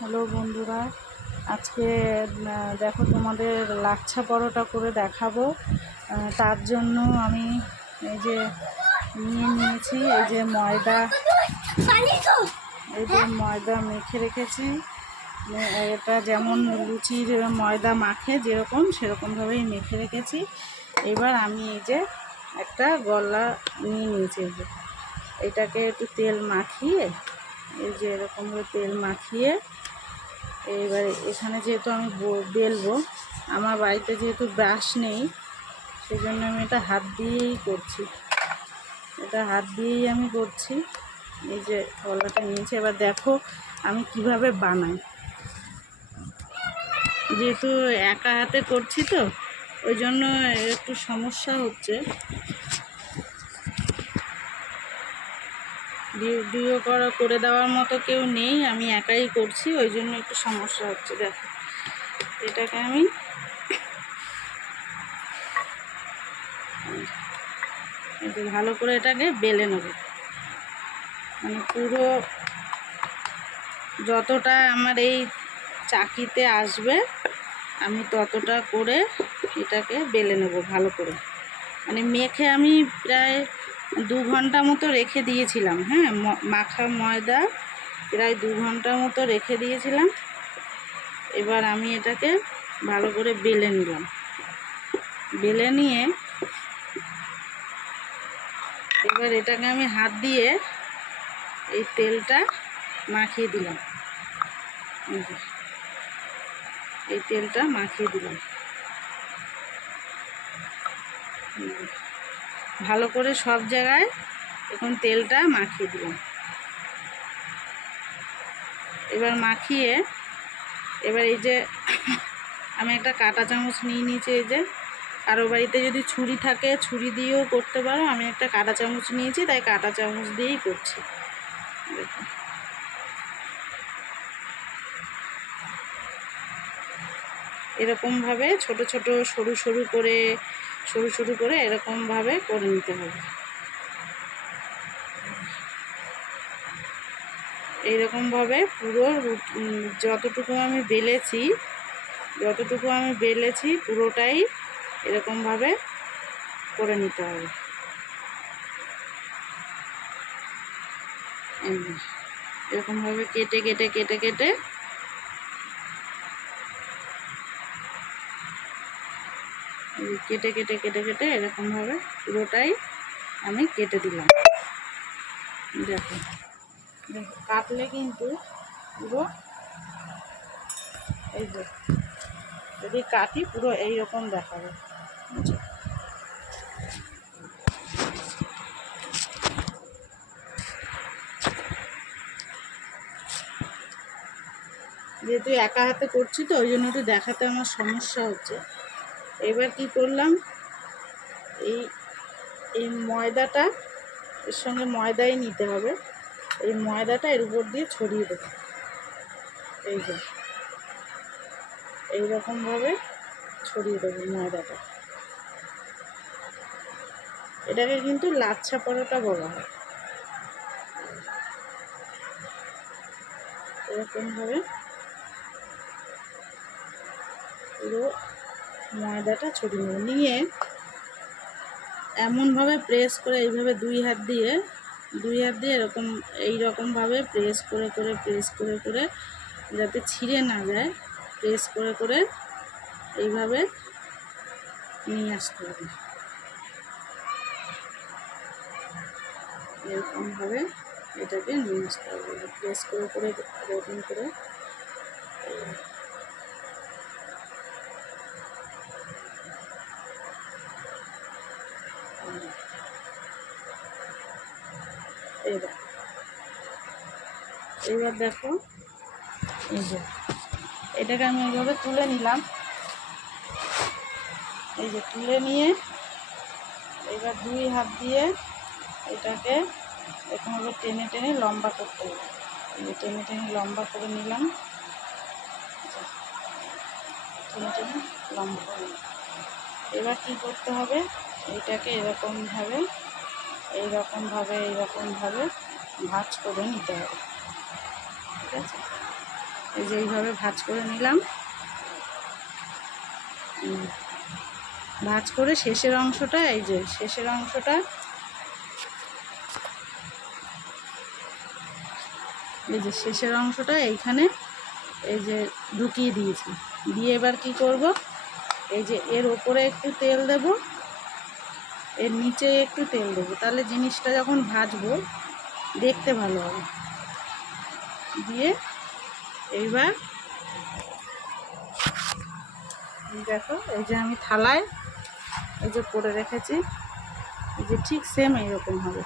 Hello বন্ধুরা, আজকে দেখো তোমাদের লাচ্ছা পরোটা করে দেখাবো। তার জন্য আমি এই যে নিয়েছি এই যে ময়দা মেখে রেখেছি। এটা যেমন লুচির ময়দা মাখে যেরকম সেরকমভাবেই মেখে রেখেছি। এবার আমি এই যে একটা গলা নিয়েছি, এই যে এটাকে একটু তেল মাখিয়ে, এই যে এরকমভাবে তেল মাখিয়ে এবারে এখানে যেহেতু আমি বেলবো, আমার বাড়িতে যেহেতু ব্রাশ নেই সেই জন্য আমি এটা হাত দিয়েই করছি। আমি করছি। এই যে গলাটা নিয়েছি, এবার দেখো আমি কিভাবে বানাই। যেহেতু একা হাতে করছি তো ওই জন্য একটু সমস্যা হচ্ছে, ভিডিও করে দেওয়ার মতো কেউ নেই, আমি একাই করছি, ওই জন্য একটু সমস্যা হচ্ছে। দেখো এটাকে আমি ভালো করে এটাকে বেলে নেব, মানে পুরো যতটা আমার এই চাকিতে আসবে আমি ততটা করে এটাকে বেলে নেব ভালো করে। মানে মেখে আমি প্রায় 2 ঘন্টা মতো রেখে দিয়েছিলাম। হ্যাঁ, মাখা ময়দা প্রায় 2 ঘন্টা মতো রেখে দিয়েছিলাম। এবার আমি এটাকে ভালো করে বেলে নিলাম। বেলে নিয়ে এবার এটাকে আমি হাত দিয়ে এই তেলটা মাখিয়ে দিলাম। এই তেলটা মাখিয়ে দিলাম ভালো করে সব জায়গায়। এখন তেলটা মাখিয়ে দিলাম। এবার মাখিয়ে এবার এই যে আমি একটা কাঁটা চামচ নিয়ে নিয়েছি। এই যে কারো বাড়িতে যদি ছুরি থাকে ছুরি দিয়েও করতে পারো, আমি একটা কাঁটা চামচ নিয়েছি তাই কাঁটা চামচ দিয়েই করছি। দেখুন এরকমভাবে ছোট ছোট সরু সরু করে এরকমভাবে করে নিতে হবে। এইরকমভাবে পুরো যতটুকু আমি বেলেছি পুরোটাই এরকমভাবে করে নিতে হবে। এরকমভাবে কেটে এরকমভাবে পুরোটাই আমি কেটে দিলাম। দেখো কাটলে কিন্তু পুরো এই যে যদি কাটি পুরো এইরকম দেখাবে। যেহেতু একা হাতে করছি তো ওই জন্য একটু দেখাতে আমার সমস্যা হচ্ছে। এবার কি করলাম, এই ময়দাটা এর সঙ্গে ময়দাই নিতে হবে। এই ময়দাটা এর উপর দিয়ে ছড়িয়ে দেবো। এই যে এইরকমভাবে ছড়িয়ে দেবো ময়দাটা। এটাকে কিন্তু লাচ্ছা পরোটা বলা হয়। এরকমভাবে পুরো ময়দাটা ছড়িয়ে নেব। নিয়ে এমনভাবে প্রেস করে এইভাবে দুই হাত দিয়ে এরকম এইরকমভাবে প্রেস করে যাতে ছিঁড়ে না যায়, প্রেস করে এইভাবে নিয়ে আসতে হবে। এরকমভাবে এটাকে নিয়ে আসতে হবে, প্রেস করে এরকম করে। এবার দেখো এই যে এটাকে আমি এইভাবে তুলে নিলাম। এই যে তুলে নিয়ে এবার দুই হাত দিয়ে এটাকে এরকমভাবে টেনে লম্বা করতে হবে। এই যে টেনে লম্বা করে নিলাম, টেনে লম্বা করে নিলাম। এবার কী করতে হবে, এইটাকে এইরকমভাবে ভাঁজ করে নিতে হবে। ঠিক আছে, এই যে এইভাবে ভাঁজ করে নিলাম। ভাঁজ করে শেষের অংশটা, এই যে শেষের অংশটা এই যে শেষের অংশটা এইখানে এই যে ঢুকিয়ে দিয়েছি। দিয়ে এবার কি করব, এই যে এর ওপরে একটু তেল দেব, এর নিচে একটু তেল দেবো, তাহলে জিনিসটা যখন ভাজবো দেখতে ভালো হবে। দিয়ে এইবার দেখো, এই যে আমি থালায় এই যে করে রেখেছি, এই যে ঠিক সেম এইরকম হবে।